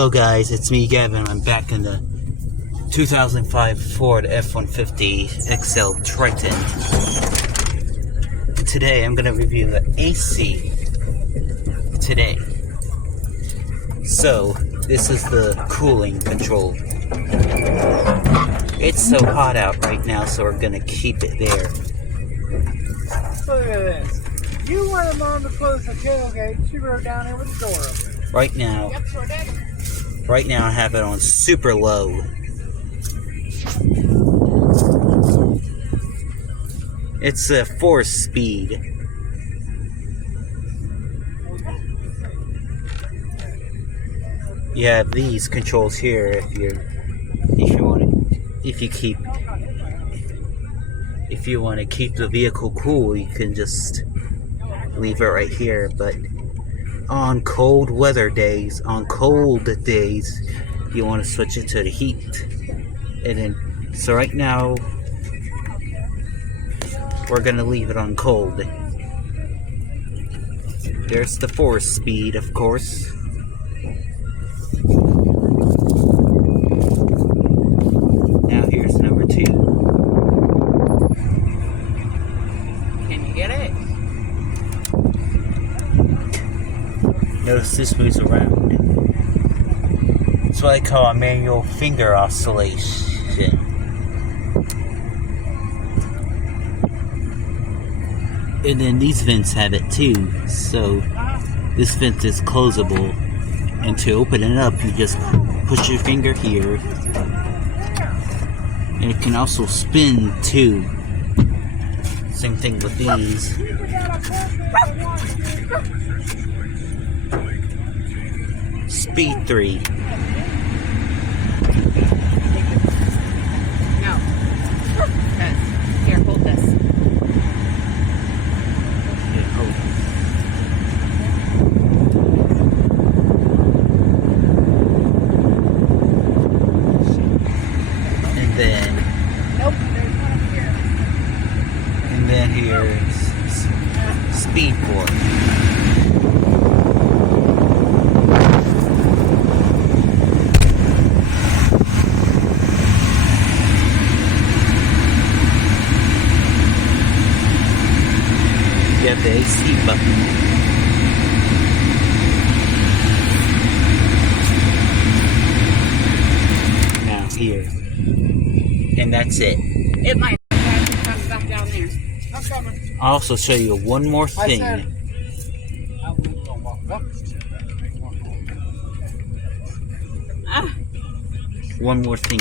Hello guys, it's me Gavin. I'm back in the 2005 Ford F-150 XL Triton. Today I'm going to review the AC today. So, this is the cooling control. It's so hot out right now, so we're going to keep it there. Look at this. You want Mom to close the tailgate, she rode down there with the door open. Right now, Yep, sure did. Right now I have it on super low. It's a 4-speed. You have these controls here if you want to keep the vehicle cool, you can just leave it right here. But on cold days, you want to switch it to the heat. And then, so right now, we're gonna leave it on cold. There's the 4-speed, of course. Now here's number 2. Can you get it? Notice this moves around. It's what I call a manual finger oscillation. And then these vents have it too. So this vent is closable. And to open it up, you just push your finger here. And it can also spin too. Same thing with these. Speed 3. No. Here, hold this. Yeah, hold it. And then. Nope, there's one up here. And then here's Speed 4. You have the AC button. Now here. And that's it. It might come back down there. I'm coming. I'll also show you one more thing. Ah. One more thing.